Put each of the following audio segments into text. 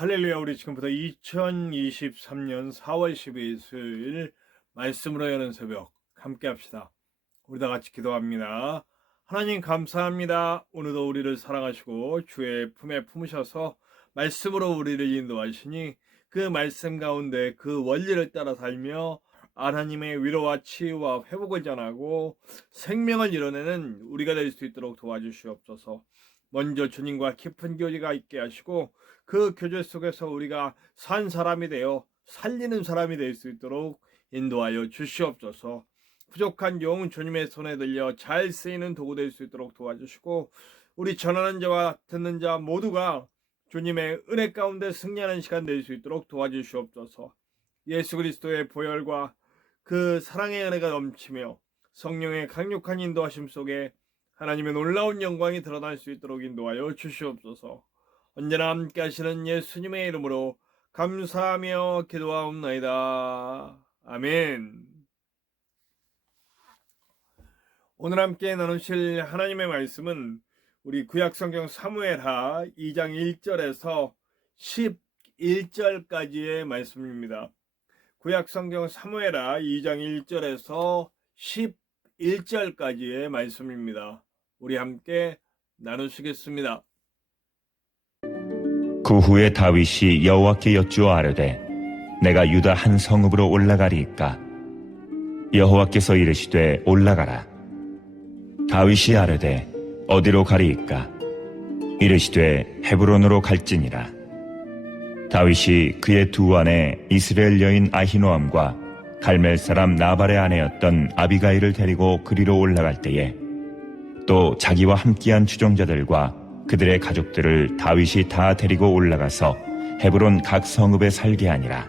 할렐루야. 우리 지금부터 2023년 4월 12일 수요일 말씀으로 여는 새벽 함께 합시다. 우리 다 같이 기도합니다. 하나님 감사합니다. 오늘도 우리를 사랑하시고 주의 품에 품으셔서 말씀으로 우리를 인도하시니 그 말씀 가운데 그 원리를 따라 살며 하나님의 위로와 치유와 회복을 전하고 생명을 이뤄내는 우리가 될 수 있도록 도와주시옵소서. 먼저 주님과 깊은 교제가 있게 하시고 그 교제 속에서 우리가 산 사람이 되어 살리는 사람이 될 수 있도록 인도하여 주시옵소서. 부족한 용 주님의 손에 들려 잘 쓰이는 도구 될 수 있도록 도와주시고 우리 전하는 자와 듣는 자 모두가 주님의 은혜 가운데 승리하는 시간 될 수 있도록 도와주시옵소서. 예수 그리스도의 보혈과 그 사랑의 은혜가 넘치며 성령의 강력한 인도하심 속에 하나님의 놀라운 영광이 드러날 수 있도록 인도하여 주시옵소서. 언제나 함께 하시는 예수님의 이름으로 감사하며 기도하옵나이다. 아멘. 오늘 함께 나누실 하나님의 말씀은 우리 구약성경 사무엘하 2장 1절에서 11절까지의 말씀입니다. 구약성경 사무엘하 2장 1절에서 11절까지의 말씀입니다. 우리 함께 나누시겠습니다. 그 후에 다윗이 여호와께 여쭈어 아뢰되 내가 유다 한 성읍으로 올라가리이까. 여호와께서 이르시되 올라가라. 다윗이 아뢰되 어디로 가리이까. 이르시되 헤브론으로 갈지니라. 다윗이 그의 두 아내 이스라엘 여인 아히노암과 갈멜 사람 나발의 아내였던 아비가일을 데리고 그리로 올라갈 때에 또 자기와 함께한 추종자들과 그들의 가족들을 다윗이 다 데리고 올라가서 헤브론 각 성읍에 살게 하니라.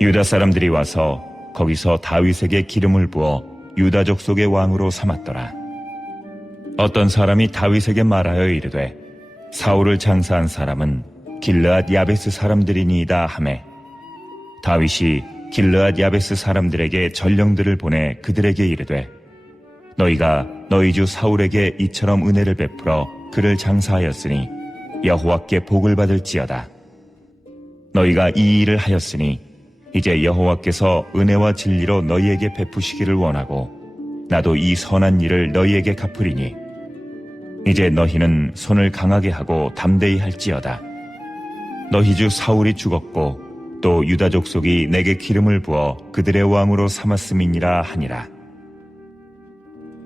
유다 사람들이 와서 거기서 다윗에게 기름을 부어 유다 족속의 왕으로 삼았더라. 어떤 사람이 다윗에게 말하여 이르되 사울을 장사한 사람은 길르앗 야베스 사람들이니이다 하매 다윗이 길르앗 야베스 사람들에게 전령들을 보내 그들에게 이르되 너희가 너희 주 사울에게 이처럼 은혜를 베풀어 그를 장사하였으니 여호와께 복을 받을지어다. 너희가 이 일을 하였으니 이제 여호와께서 은혜와 진리로 너희에게 베푸시기를 원하고 나도 이 선한 일을 너희에게 갚으리니 이제 너희는 손을 강하게 하고 담대히 할지어다. 너희 주 사울이 죽었고 또 유다 족속이 내게 기름을 부어 그들의 왕으로 삼았음이니라 하니라.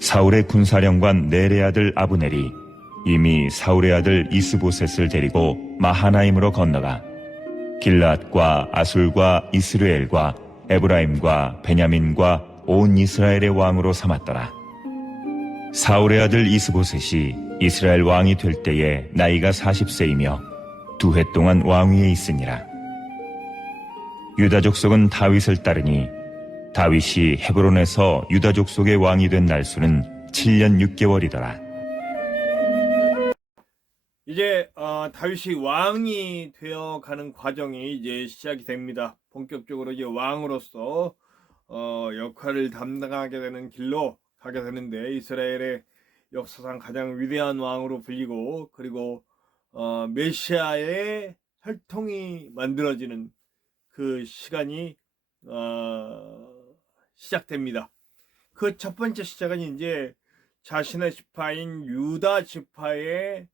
사울의 군사령관 넬의 아들 아브넬이 이미 사울의 아들 이스보셋을 데리고 마하나임으로 건너가 길르앗과 아술과 이스라엘과 에브라임과 베냐민과 온 이스라엘의 왕으로 삼았더라. 사울의 아들 이스보셋이 이스라엘 왕이 될 때에 나이가 40세이며 2해 동안 왕위에 있으니라. 유다 족속은 다윗을 따르니 다윗이 헤브론에서 유다 족속의 왕이 된 날수는 7년 6개월이더라. 이제 다윗이 왕이 되어가는 과정이 이제 시작이 됩니다. 본격적으로 이제 왕으로서 역할을 담당하게 되는 길로 가게 되는데 이스라엘의 역사상 가장 위대한 왕으로 불리고 그리고 메시아의 혈통이 만들어지는 그 시간이 시작됩니다. 그 첫 번째 시작은 이제 자신의 지파인 유다 지파의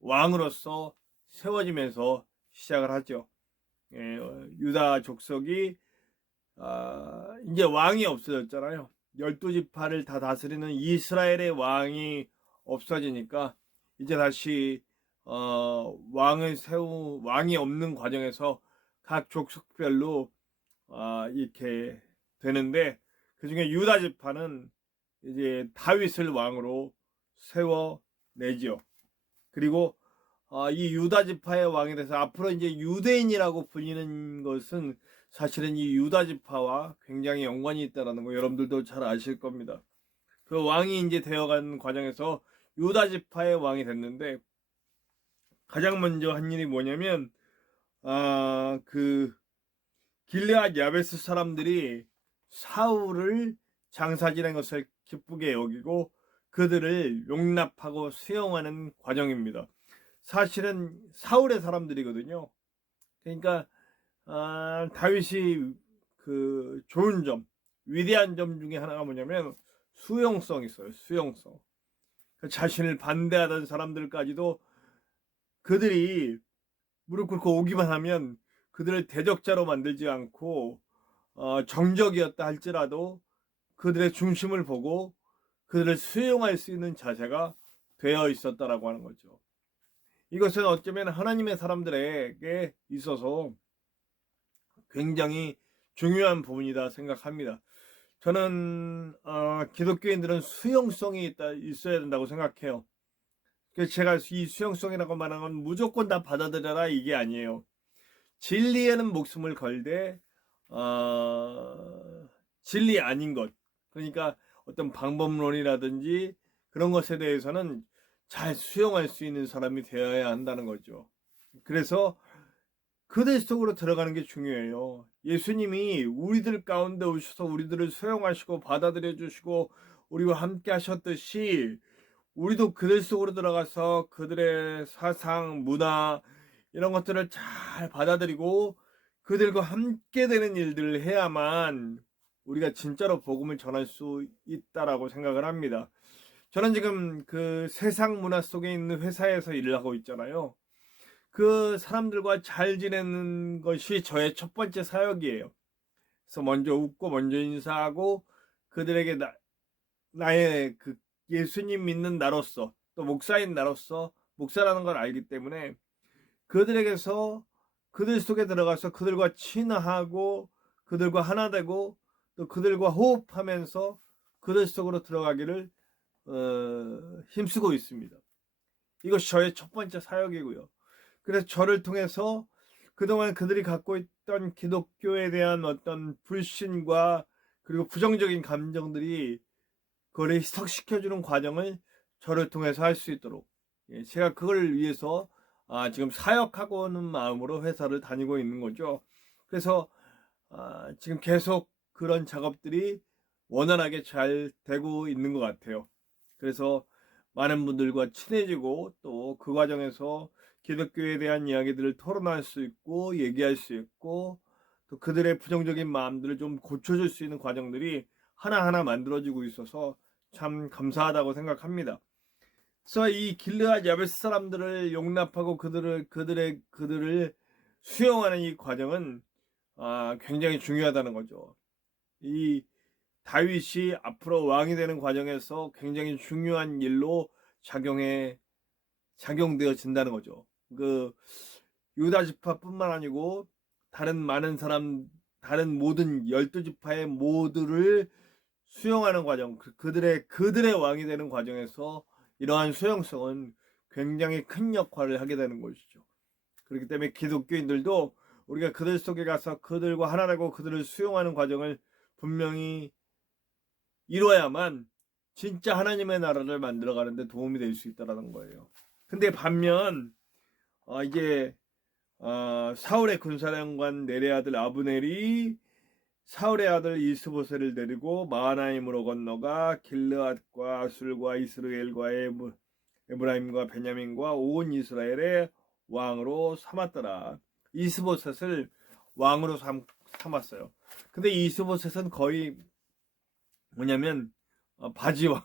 왕으로서 세워지면서 시작을 하죠. 유다 족속이 이제 왕이 없어졌잖아요. 12지파를 다 다스리는 이스라엘의 왕이 없어지니까 이제 다시 왕이 없는 과정에서 각 족속별로 이렇게 되는데 그중에 유다 지파는 이제 다윗을 왕으로 세워내죠. 그리고 이 유다 지파의 왕에 대해서 앞으로 이제 유대인이라고 불리는 것은 사실은 이 유다 지파와 굉장히 연관이 있다는 거 여러분들도 잘 아실 겁니다. 그 왕이 이제 되어간 과정에서 유다 지파의 왕이 됐는데 가장 먼저 한 일이 뭐냐면 그 길르앗 야베스 사람들이 사울을 장사 지낸 것을 기쁘게 여기고 그들을 용납하고 수용하는 과정입니다. 사실은 사울의 사람들이거든요. 그러니까 다윗이 그 좋은 점, 위대한 점 중에 하나가 뭐냐면 수용성이 있어요. 수용성. 자신을 반대하던 사람들까지도 그들이 무릎 꿇고 오기만 하면 그들을 대적자로 만들지 않고 정적이었다 할지라도 그들의 중심을 보고 그들을 수용할 수 있는 자세가 되어 있었다라고 하는 거죠. 이것은 어쩌면 하나님의 사람들에게 있어서 굉장히 중요한 부분이다 생각합니다. 저는 기독교인들은 수용성이 있어야 된다고 생각해요. 그래서 제가 이 수용성이라고 말하는 건 무조건 다 받아들여라 이게 아니에요. 진리에는 목숨을 걸되 진리 아닌 것, 그러니까 어떤 방법론이라든지 그런 것에 대해서는 잘 수용할 수 있는 사람이 되어야 한다는 거죠. 그래서 그들 속으로 들어가는 게 중요해요. 예수님이 우리들 가운데 오셔서 우리들을 수용하시고 받아들여 주시고 우리와 함께 하셨듯이 우리도 그들 속으로 들어가서 그들의 사상, 문화 이런 것들을 잘 받아들이고 그들과 함께 되는 일들을 해야만 우리가 진짜로 복음을 전할 수 있다라고 생각을 합니다. 저는 지금 그 세상 문화 속에 있는 회사에서 일을 하고 있잖아요. 그 사람들과 잘 지내는 것이 저의 첫 번째 사역이에요. 그래서 먼저 웃고 먼저 인사하고 그들에게 나의 그 예수님 믿는 나로서 또 목사인 나로서 목사라는 걸 알기 때문에 그들에게서 그들 속에 들어가서 그들과 친화하고 그들과 하나 되고 또 그들과 호흡하면서 그들 속으로 들어가기를 힘쓰고 있습니다. 이것이 저의 첫 번째 사역이고요. 그래서 저를 통해서 그동안 그들이 갖고 있던 기독교에 대한 어떤 불신과 그리고 부정적인 감정들이 그걸 희석시켜주는 과정을 저를 통해서 할 수 있도록 제가 그걸 위해서 지금 사역하고는 마음으로 회사를 다니고 있는 거죠. 그래서 지금 계속 그런 작업들이 원활하게 잘 되고 있는 것 같아요. 그래서 많은 분들과 친해지고 또 그 과정에서 기독교에 대한 이야기들을 토론할 수 있고 얘기할 수 있고 또 그들의 부정적인 마음들을 좀 고쳐줄 수 있는 과정들이 하나하나 만들어지고 있어서 참 감사하다고 생각합니다. 그래서 이 길르앗 야베스 사람들을 용납하고 그들을 수용하는 이 과정은 굉장히 중요하다는 거죠. 이 다윗이 앞으로 왕이 되는 과정에서 굉장히 중요한 일로 작용되어진다는 거죠. 그 유다 지파뿐만 아니고 다른 모든 12지파의 모두를 수용하는 과정, 그들의 왕이 되는 과정에서 이러한 수용성은 굉장히 큰 역할을 하게 되는 것이죠. 그렇기 때문에 기독교인들도 우리가 그들 속에 가서 그들과 하나 되고 그들을 수용하는 과정을 분명히 이뤄야만 진짜 하나님의 나라를 만들어가는데 도움이 될 수 있다는 거예요. 근데 반면 이제 사울의 군사령관 넬의 아들 아브넬이 사울의 아들 이스보셋을 데리고 마하나임으로 건너가 길르앗과 아술과 이스라엘과 에브라임과 베냐민과 온 이스라엘의 왕으로 삼았더라. 이스보셋을 왕으로 삼았어요. 근데 이스보셋은 거의 뭐냐면 바지왕.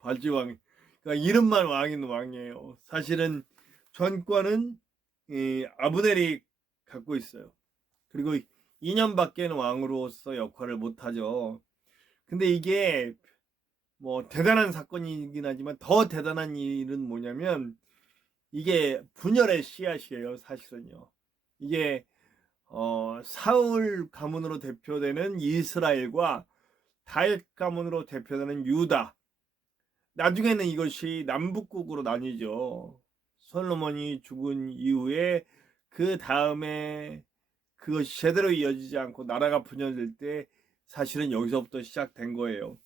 그러니까 이름만 왕인 왕이에요. 사실은 전권은 아브넬이 갖고 있어요. 그리고 2년밖에는 왕으로서 역할을 못하죠. 근데 이게 뭐 대단한 사건이긴 하지만 더 대단한 일은 뭐냐면 이게 분열의 씨앗이에요. 사실은요. 이게 사울 가문으로 대표되는 이스라엘과 다윗 가문으로 대표되는 유다. 나중에는 이것이 남북국으로 나뉘죠. 솔로몬이 죽은 이후에 그 다음에 그것이 제대로 이어지지 않고 나라가 분열될 때 사실은 여기서부터 시작된 거예요.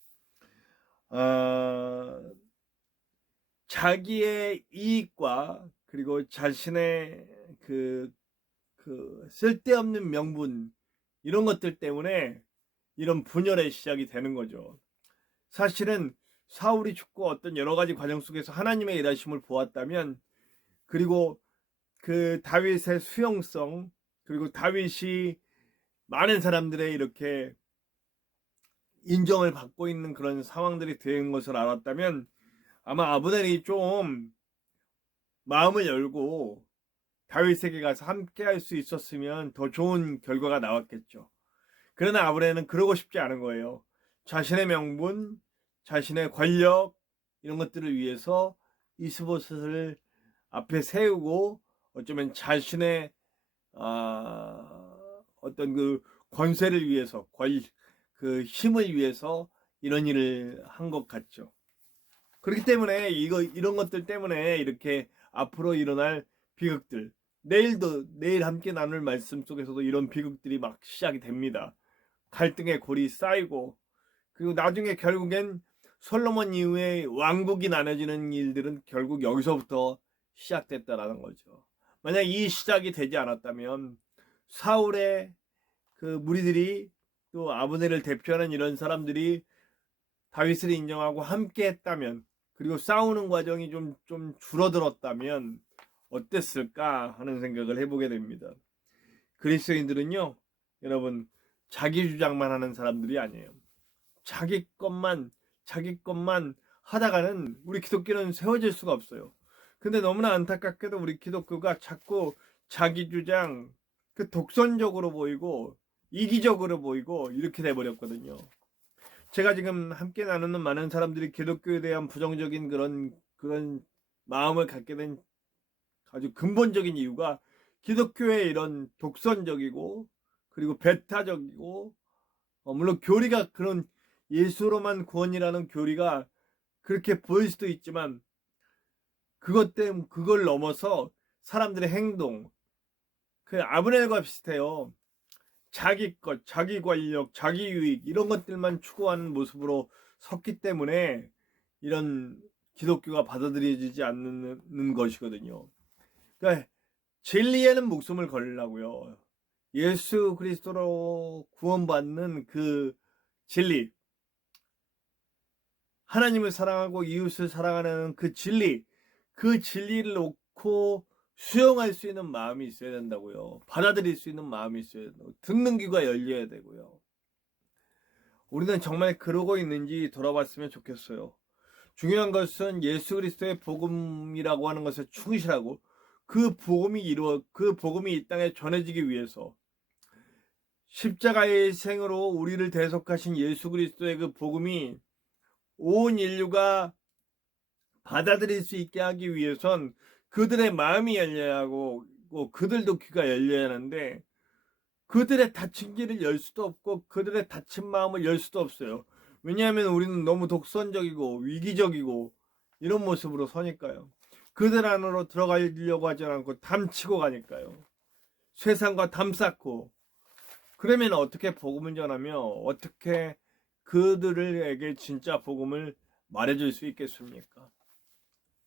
자기의 이익과 그리고 자신의 그 쓸데없는 명분 이런 것들 때문에 이런 분열의 시작이 되는 거죠. 사실은 사울이 죽고 어떤 여러 가지 과정 속에서 하나님의 일하심을 보았다면 그리고 그 다윗의 수용성, 그리고 다윗이 많은 사람들의 이렇게 인정을 받고 있는 그런 상황들이 된 것을 알았다면 아마 아브넬이 좀 마음을 열고 다윗에게 가서 함께 할 수 있었으면 더 좋은 결과가 나왔겠죠. 그러나 아브넬은 그러고 싶지 않은 거예요. 자신의 명분, 자신의 권력 이런 것들을 위해서 이스보셋을 앞에 세우고 어쩌면 자신의 어떤 그 권세를 위해서 그 힘을 위해서 이런 일을 한 것 같죠. 그렇기 때문에 이런 것들 때문에 이렇게 앞으로 일어날 비극들, 내일 함께 나눌 말씀 속에서도 이런 비극들이 막 시작이 됩니다. 갈등의 골이 쌓이고, 그리고 나중에 결국엔 솔로몬 이후에 왕국이 나눠지는 일들은 결국 여기서부터 시작됐다라는 거죠. 만약 이 시작이 되지 않았다면 사울의 그 무리들이 또 아브넬을 대표하는 이런 사람들이 다윗을 인정하고 함께 했다면, 그리고 싸우는 과정이 좀 줄어들었다면 어땠을까 하는 생각을 해보게 됩니다. 그리스도인들은요, 여러분, 자기 주장만 하는 사람들이 아니에요. 자기 것만 하다가는 우리 기독교는 세워질 수가 없어요. 근데 너무나 안타깝게도 우리 기독교가 자꾸 자기 주장, 그 독선적으로 보이고 이기적으로 보이고 이렇게 돼버렸거든요. 제가 지금 함께 나누는 많은 사람들이 기독교에 대한 부정적인 그런 마음을 갖게 된 아주 근본적인 이유가 기독교의 이런 독선적이고 그리고 배타적이고 물론 교리가 그런 예수로만 구원이라는 교리가 그렇게 보일 수도 있지만 그걸 넘어서 사람들의 행동, 그 아브넬과 비슷해요. 자기 것, 자기 권력, 자기 유익 이런 것들만 추구하는 모습으로 섰기 때문에 이런 기독교가 받아들여지지 않는 것이거든요. 그러니까 진리에는 목숨을 걸려고요. 예수 그리스도로 구원받는 그 진리, 하나님을 사랑하고 이웃을 사랑하는 그 진리를 놓고 수용할 수 있는 마음이 있어야 된다고요. 받아들일 수 있는 마음이 있어야 된다고. 듣는 귀가 열려야 되고요. 우리는 정말 그러고 있는지 돌아봤으면 좋겠어요. 중요한 것은 예수 그리스도의 복음이라고 하는 것에 충실하고 그 복음이 이 땅에 전해지기 위해서 십자가의 생으로 우리를 대속하신 예수 그리스도의 그 복음이 온 인류가 받아들일 수 있게 하기 위해선 그들의 마음이 열려야 하고 그들도 귀가 열려야 하는데 그들의 닫힌 길을 열 수도 없고 그들의 닫힌 마음을 열 수도 없어요. 왜냐하면 우리는 너무 독선적이고 위기적이고 이런 모습으로 서니까요. 그들 안으로 들어가려고 하지 않고 담치고 가니까요. 세상과 담쌓고 그러면 어떻게 복음을 전하며 어떻게 그들에게 진짜 복음을 말해줄 수 있겠습니까?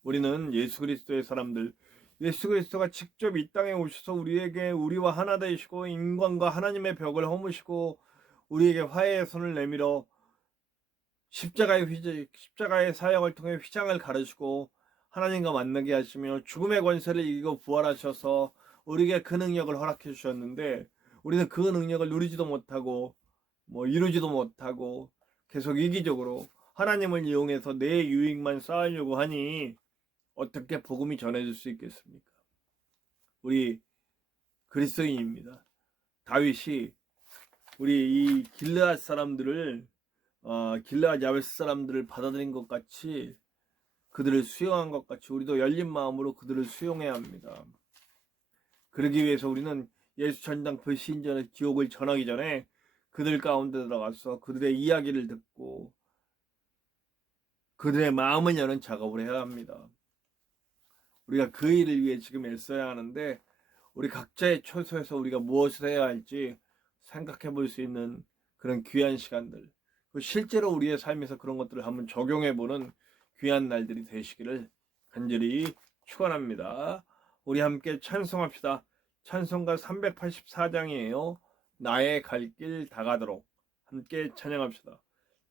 우리는 예수 그리스도의 사람들, 예수 그리스도가 직접 이 땅에 오셔서 우리와 하나 되시고 인간과 하나님의 벽을 허무시고 우리에게 화해의 손을 내밀어 십자가의 사역을 통해 휘장을 가르시고 하나님과 만나게 하시며 죽음의 권세를 이기고 부활하셔서 우리에게 그 능력을 허락해 주셨는데 우리는 그 능력을 누리지도 못하고 이루지도 못하고 계속 이기적으로 하나님을 이용해서 내 유익만 쌓으려고 하니 어떻게 복음이 전해질 수 있겠습니까? 우리 그리스도인입니다. 다윗이 우리 이 길르앗 사람들을 길르앗 야베스 사람들을 받아들인 것 같이 그들을 수용한 것 같이 우리도 열린 마음으로 그들을 수용해야 합니다. 그러기 위해서 우리는 예수 전당 불신전의 기록을 전하기 전에 그들 가운데 들어가서 그들의 이야기를 듣고 그들의 마음을 여는 작업을 해야 합니다. 우리가 그 일을 위해 지금 애써야 하는데 우리 각자의 처소에서 우리가 무엇을 해야 할지 생각해 볼 수 있는 그런 귀한 시간들, 실제로 우리의 삶에서 그런 것들을 한번 적용해 보는 귀한 날들이 되시기를 간절히 축원합니다. 우리 함께 찬송합시다. 찬송가 384장이에요. 나의 갈 길 다가도록. 함께 찬양합시다.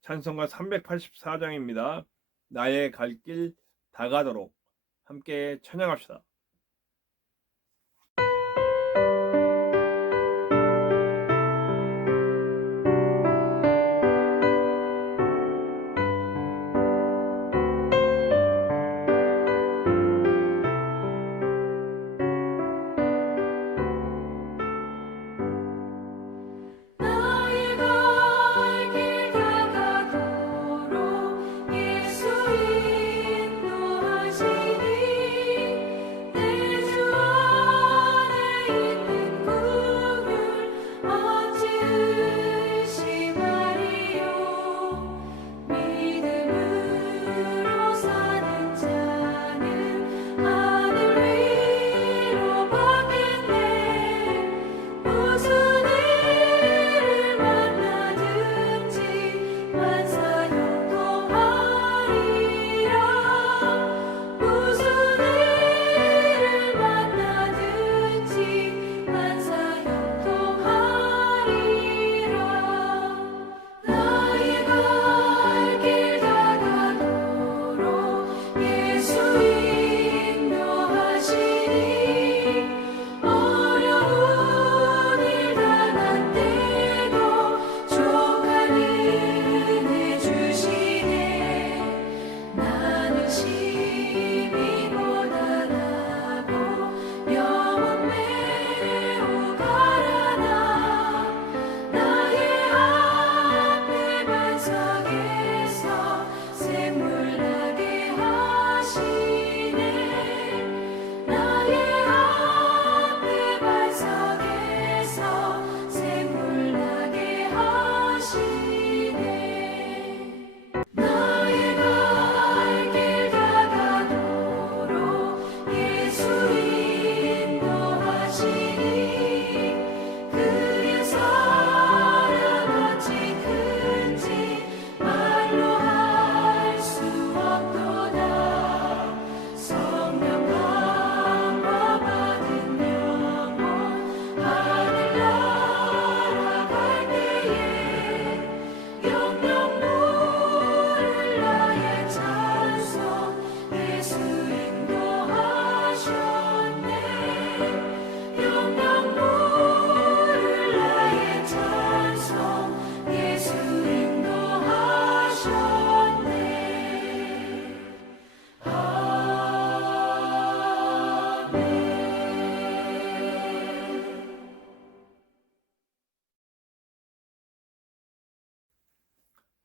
찬송가 384장입니다. 나의 갈 길 다가도록. 함께 찬양합시다.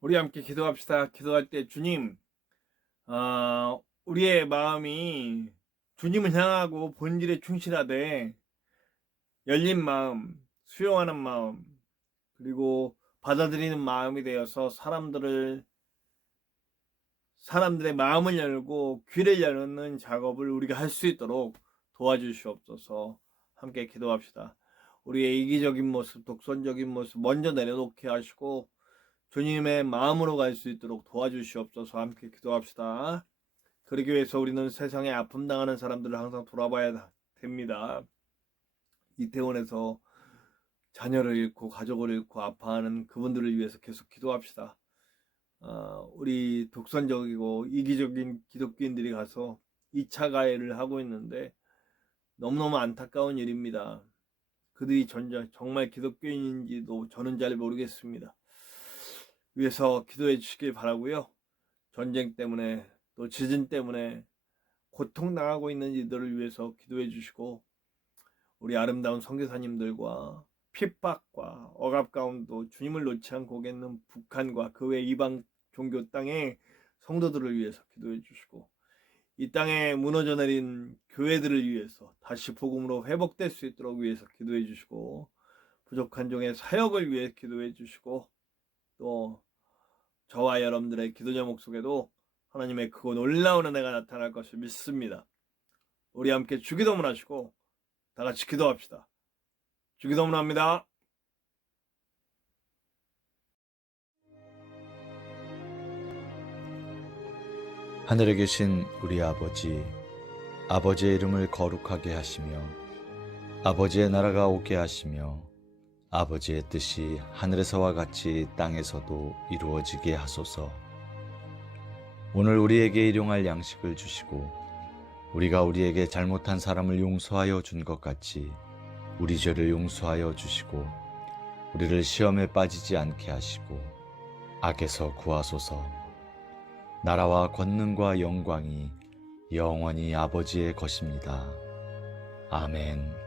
우리 함께 기도합시다. 기도할 때 주님, 우리의 마음이 주님을 향하고 본질에 충실하되 열린 마음, 수용하는 마음, 그리고 받아들이는 마음이 되어서 사람들의 마음을 열고 귀를 여는 작업을 우리가 할 수 있도록 도와주시옵소서. 함께 기도합시다. 우리의 이기적인 모습, 독선적인 모습 먼저 내려놓게 하시고 주님의 마음으로 갈 수 있도록 도와주시옵소서. 함께 기도합시다. 그러기 위해서 우리는 세상에 아픔 당하는 사람들을 항상 돌아봐야 됩니다. 이태원에서 자녀를 잃고 가족을 잃고 아파하는 그분들을 위해서 계속 기도합시다. 우리 독선적이고 이기적인 기독교인들이 가서 2차 가해를 하고 있는데 너무너무 안타까운 일입니다. 그들이 정말 기독교인인지도 저는 잘 모르겠습니다. 위해서 기도해 주시길 바라고요. 전쟁 때문에 또 지진 때문에 고통당하고 있는 이들을 위해서 기도해 주시고 우리 아름다운 선교사님들과 핍박과 억압 가운데도 주님을 놓지 않고 계는 북한과 그 외 이방 종교 땅의 성도들을 위해서 기도해 주시고 이 땅에 무너져 내린 교회들을 위해서 다시 복음으로 회복될 수 있도록 위해서 기도해 주시고 부족한 종의 사역을 위해 기도해 주시고 또 저와 여러분들의 기도 제목 속에도 하나님의 크고 놀라운 은혜가 나타날 것을 믿습니다. 우리 함께 주기도문 하시고 다 같이 기도합시다. 주기도문 합니다. 하늘에 계신 우리 아버지, 아버지의 이름을 거룩하게 하시며 아버지의 나라가 오게 하시며 아버지의 뜻이 하늘에서와 같이 땅에서도 이루어지게 하소서. 오늘 우리에게 일용할 양식을 주시고 우리가 우리에게 잘못한 사람을 용서하여 준 것 같이 우리 죄를 용서하여 주시고 우리를 시험에 빠지지 않게 하시고 악에서 구하소서. 나라와 권능과 영광이 영원히 아버지의 것입니다. 아멘.